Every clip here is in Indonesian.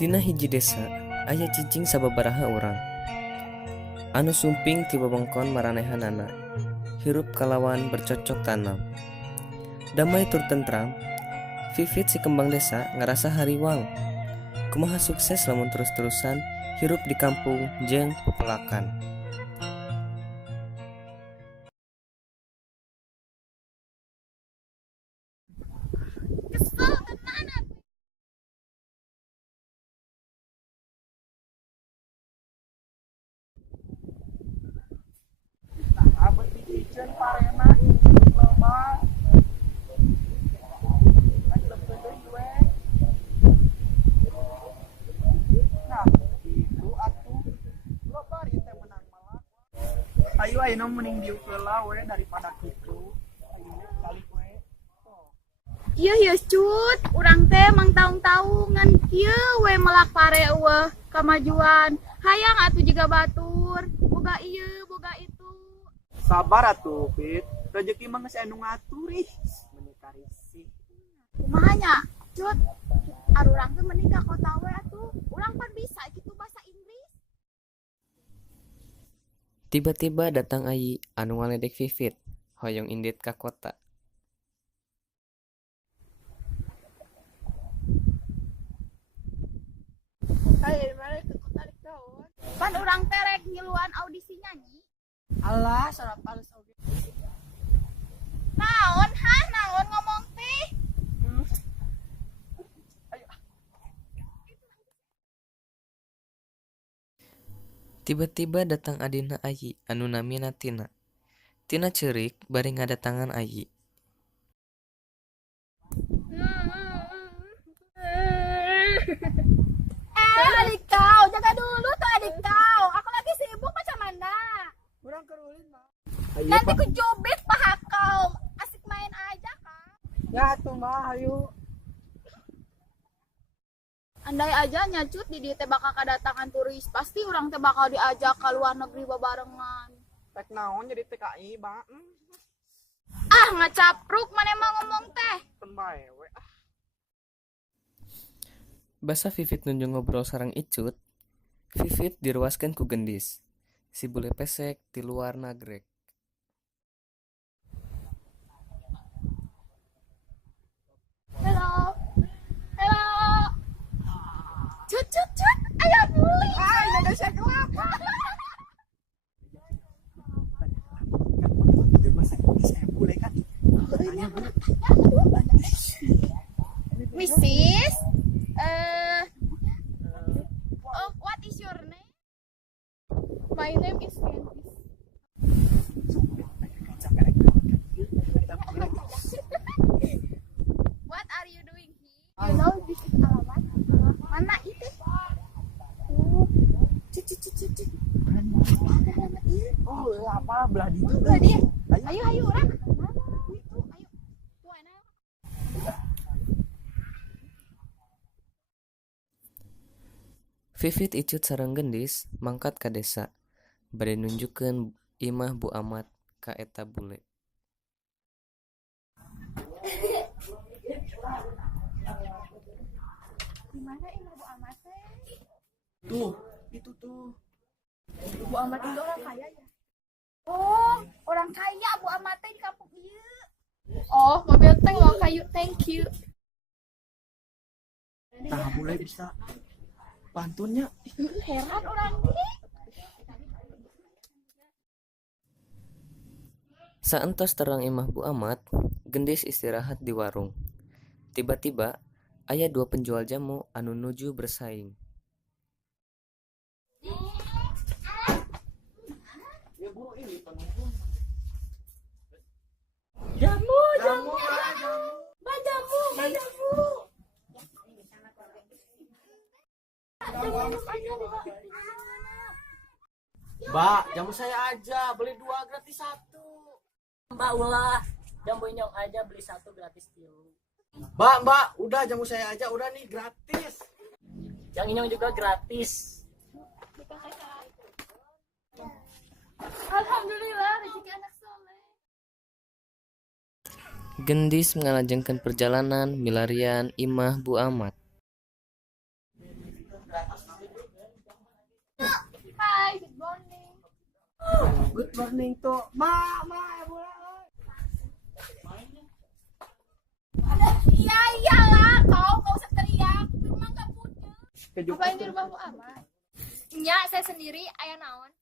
Dina hiji desa aya cicing sababaraha urang anu sumping ti wewengkon maranehanana hirup kalawan bercocok tanam damai tur tentram. Vivit si kembang desa ngerasa hariwang kumaha sukses lamun terus-terusan hirup di kampung jeung pepelakan. Apa dibikin parena lama lagi lebih gue nah itu atuh lo bari teh menang malah ayo ayo mending diu heula we daripada kitu ayo kali we Iya ya cut, urang teh mang taung-taungan kieu we melak pare eueuh kamajuan. Hayang atuh jiga batur, boga ieu, boga itu. sabar atuh Fit rezeki mah geus anu ngatur ih menikah risih Kumaha nya? Cut, arurang teh mending ka kota we atuh. Urang pan bisa kitu bahasa Inggris. Tiba-tiba datang Ayi anu ngaledek Vivit hoyong indit ka kota. Hai, mari ke kota rek daun. Pan urang teh rek ngiluan audisi nyanyi. alah sarap alus oge Naon ha? Naon ngomong teh? Tiba-tiba datang adina Ayi anu namina Tina. Tina ceurik bari ngadatangan Ayi. Adik kau, jaga dulu tuh adik kau. Aku lagi sibuk macam mana? kurang kerulin mah Nanti ku jubit paha kau. Asik main aja kan. ya tuh mah ayo Andai aja nyacut di dieu teh bakal kedatangan turis, pasti orang teh bakal diajak ke luar negeri babarengan. tek naon jadi TKI bang Ah, ngacapruk mana emang ngomong teh. pun bae we Basa Vivit nunjung ngobrol sareng Icut. Vivit diruaskeun ku gendis. Si bule pesek di luar nagrek. Halo. Halo. Cut cut cut. Ayo buli. ah jaga saya kelapa bahasa Inggris saya boleh kan Mrs. Oh, what is your name? My name is Candice. What are you doing here? You know this is alamat. Mana itu? Oh, cut. Alamat ini. oh apa belah di Oh, belah dia. ayo Ayo orang. Itu, ayo. Tuh, enak. Vivit Icut sareng gendis mangkat ka desa. Bari nunjukkeun imah Bu Amat ka eta bule. Gimana ini Bu Amat teh? tuh itu tuh Bu Amat itu orang kaya ya? Oh, orang kaya Bu Amat teh di kampung ieu. Oh, mobil teh uang kayu, thank you. nah mulai bisa pantunnya Heran orang ini. Saentos terang imah Bu Amat, gendis istirahat di warung. Tiba-tiba aya dua penjual jamu anu nuju bersaing. Jamu, jamu jamu. Mbak, jamu saya aja, beli 2 gratis 1. Mbak ulah, jambu inyong aja beli 1 gratis 3. Mbak, udah jamu saya aja, udah nih gratis. Yang inyong juga gratis. Alhamdulillah rezeki anak soleh. Gendis mengalajengkan perjalanan milarian imah Bu Amat. Hai, good morning. Good morning tuh. Ma, bola. Iya iyalah, kau nggak usah teriak. Memang nggak punya. Ngapain di rumahmu aman? Nya, saya sendiri ayah naon.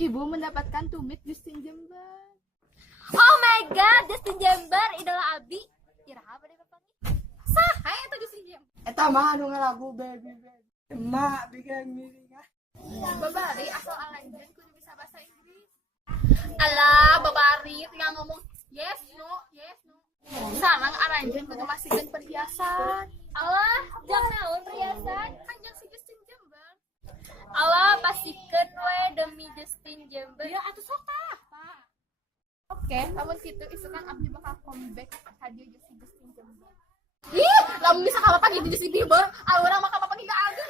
Ibu mendapatkan tumit Justin Jember. Oh my god, Justin Jember idola Abi. Iraha pada bapak ini. Saha eta Justin Jember? Eta mah anu ngalagu baby. Emak bikin miring. Babari asal alanjan kudu bisa bahasa Inggris. Alah, babari tinggal ngomong yes no. Sarang aranjeun kudu masihkeun perhiasan. Alah, jang naon perhiasan? Kan jang si Justin Jember. Alah, pasikeun we demi Justin Jember. Ya atuh sok tah. Oke, lamun kitu isukan abdi bakal comeback hadiah si Justin Jember. Ih, lamun bisa kapan gitu Justin Bieber, urang mah kapan gak ada.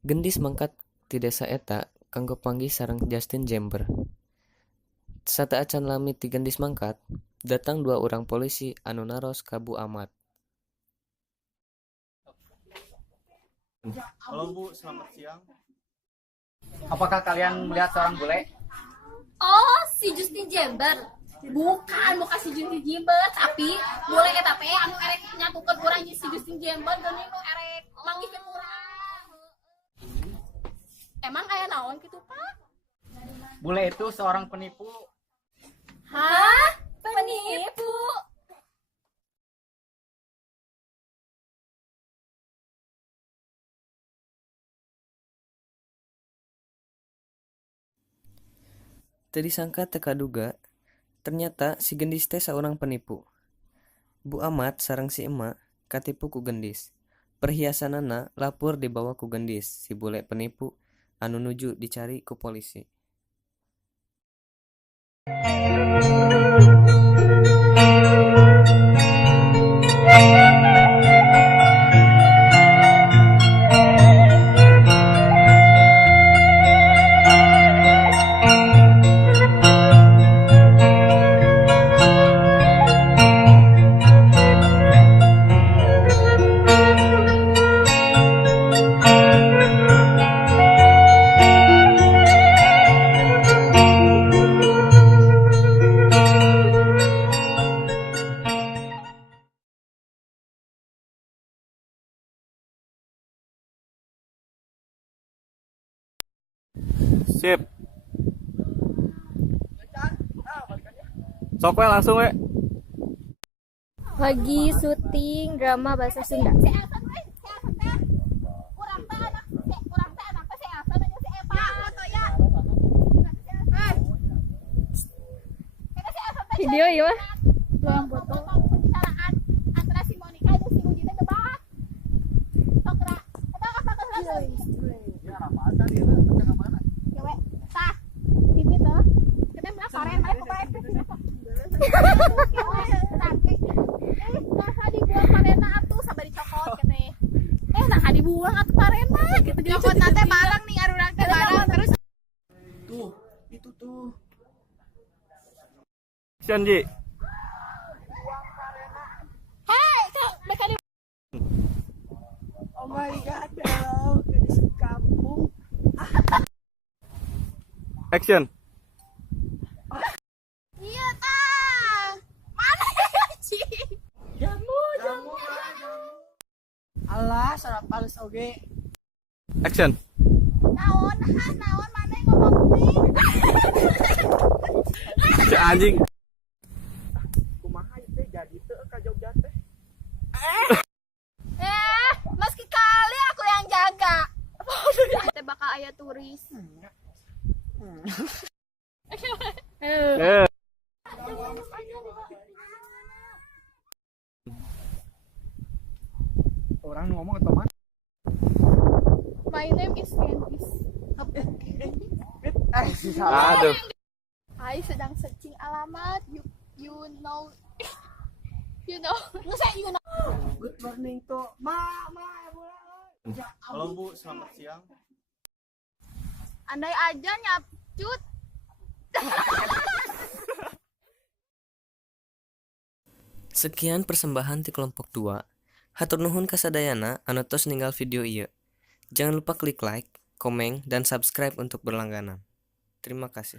Gendis mangkat ti desa eta kanggo panggih sareng Justin Jember. Saat acan lami ti Gendis mangkat, datang 2 orang polisi anu naros ka Bu Amat. Halo Bu, selamat siang. Apakah kalian melihat seorang bule? Oh, si Justin Jember. Bukan si Justin Jember, tapi boleh eta teh anu erek nyatukeun urang si Justin Jember geuning nu erek manggihkeun urang. Emang aya naon kitu, Pak? Bule itu seorang penipu. Hah? Penipu? Teu disangka teu kaduga, ternyata si Gendis teh saurang penipu. Bu Amat sareng si emak katipu ku Gendis. Perhiasanana lapor dibawa ku Gendis, si bule penipu anu nuju dicari ku polisi. Sip. Sok we langsung we. Lagi syuting drama bahasa Sunda. Video ya mah. Doang foto. Pembicaraan antara si Monica dan si Uji teh tebak. Tokra. Eta apa kesan? Ya apaan tadi itu? Mana? Ya we. Tah. Pipi teh. Kita mah karen bae pokoknya pipi kok. Nah dibuang parena atuh sabar dicokot kete. Nah dibuang atuh parena gitu. Cokot teh bareng nih arurang teh bareng terus. Tuh, itu tuh. Janji. Hei, kau mereka di Oh my god, hello, gadis kampung. Action. Iya tah. Mana ya Ci? Jamu. Alah, sarap halus oge. Action. Naon mana yang ngomong nih? Si anjing. Kumaha teh jadi teu ka Jogja teh. Meski kali aku yang jaga. Teh bakal aya turis. Eh. orang ngomong atau mana? My name is Candice. Salah. Aduh. I sedang searching alamat. You know. You know. Good morning tuh. Ma, boleh. Halo Bu, selamat siang. Andai aja nyapcut. Sekian persembahan ti kelompok 2. Hatur nuhun kasadayana anu tos ninggal video ieu. Jangan lupa klik like, komen, dan subscribe untuk berlangganan. Terima kasih.